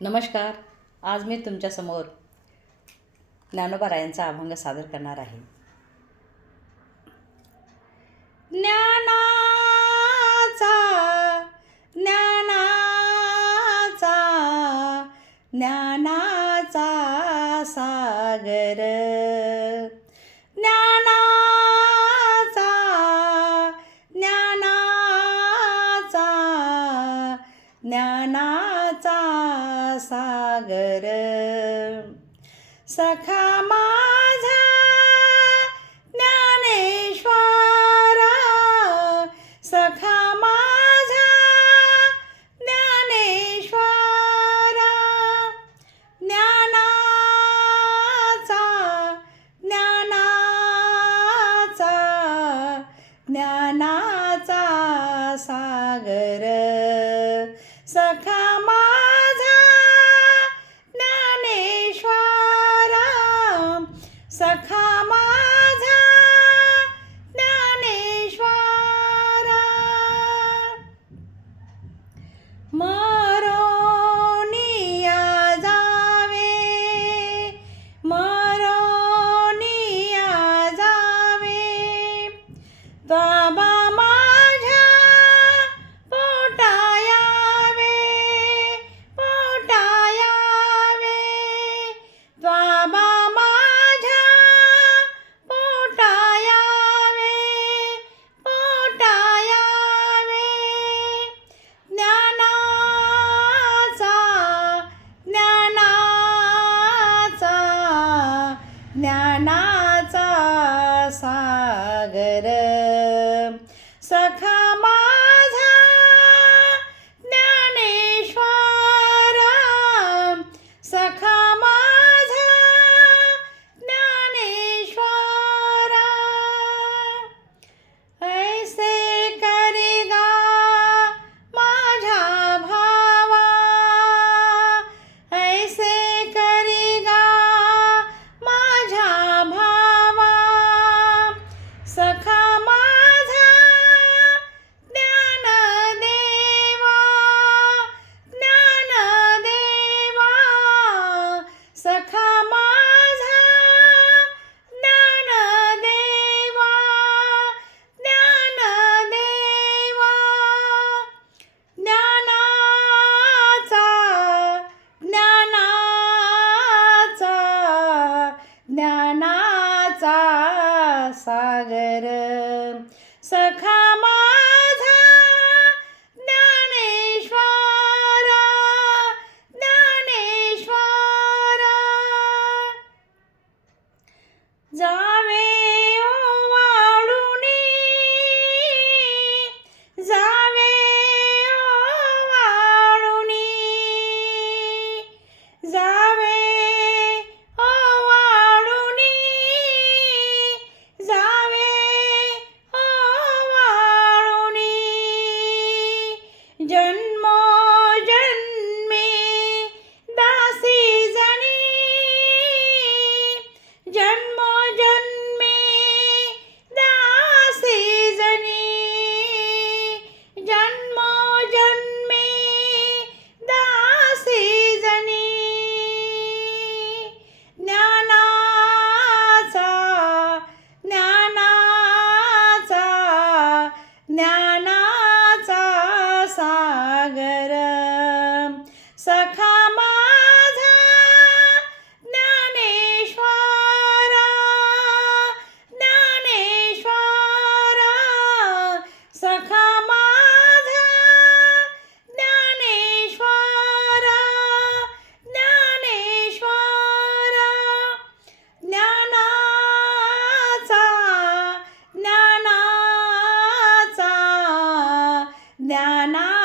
नमस्कार आज मी तुमच्यासमोर ज्ञानोबारायांचा अभंग सादर करणार आहे. ज्ञानाचा ज्ञानाचा ज्ञानाचा सागर. ज्ञानाचा ज्ञानाचा ज्ञाना सागर. सखा माझा ज्ञानेश्वरा. सखा माझा ज्ञानेश्वरा. ज्ञानाचा ज्ञानाचा ज्ञानाचा सागर. सखा माझा सखा माझा ज्ञानेश्वरा. मा ज्ञानाचा सागर सखा माझा ज्ञानेश्वरा ज्ञानेश्वरा सखा माझा ज्ञानेश्वरा ज्ञानेश्वरा ज्ञानाचा ज्ञानाचा ज्ञाना